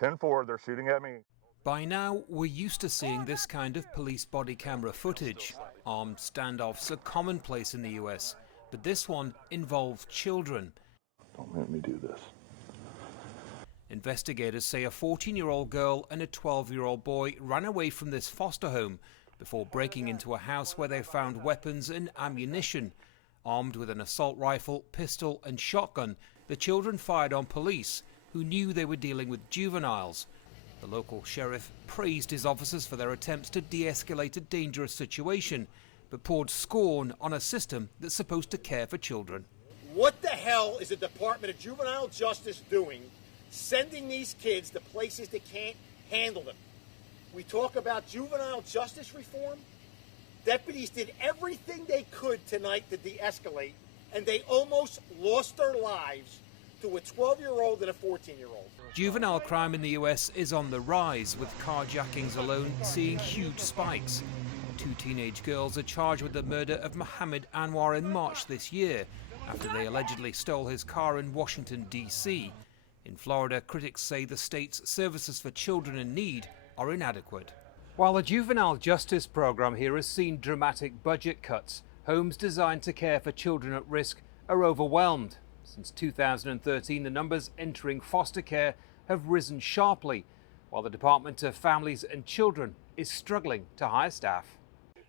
10-4, they're shooting at me. By now, we're used to seeing this kind of police body camera footage. Armed standoffs are commonplace in the US, but this one involved children. Don't make me do this. Investigators say a 14-year-old girl and a 12-year-old boy ran away from this foster home before breaking into a house where they found weapons and ammunition. Armed with an assault rifle, pistol and shotgun, the children fired on police, who knew they were dealing with juveniles. The local sheriff praised his officers for their attempts to de-escalate a dangerous situation, but poured scorn on a system that's supposed to care for children. What the hell is the Department of Juvenile Justice doing, sending these kids to places that can't handle them? We talk about juvenile justice reform. Deputies did everything they could tonight to de-escalate, and they almost lost their lives to a 12-year-old and a 14-year-old. Juvenile crime in the US is on the rise, with carjackings alone seeing huge spikes. 2 teenage girls are charged with the murder of Mohammed Anwar in March this year, after they allegedly stole his car in Washington, D.C. In Florida, critics say the state's services for children in need are inadequate. While the juvenile justice program here has seen dramatic budget cuts, homes designed to care for children at risk are overwhelmed. Since 2013, the numbers entering foster care have risen sharply, while the Department of Families and Children is struggling to hire staff.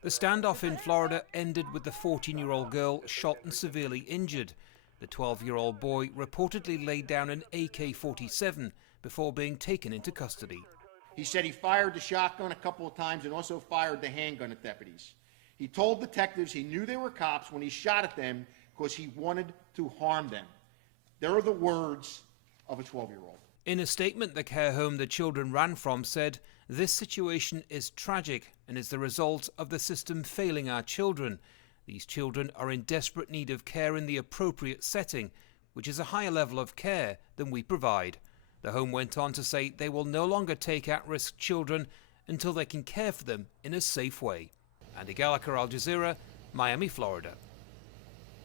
The standoff in Florida ended with the 14-year-old girl shot and severely injured. The 12-year-old boy reportedly laid down an AK-47 before being taken into custody. He said he fired the shotgun a couple of times and also fired the handgun at deputies. He told detectives he knew they were cops when he shot at them because he wanted to harm them. There are the words of a 12-year-old. In a statement, the care home the children ran from said, "This situation is tragic and is the result of the system failing our children. These children are in desperate need of care in the appropriate setting, which is a higher level of care than we provide." The home went on to say they will no longer take at-risk children until they can care for them in a safe way. Andy Gallagher, Al Jazeera, Miami, Florida.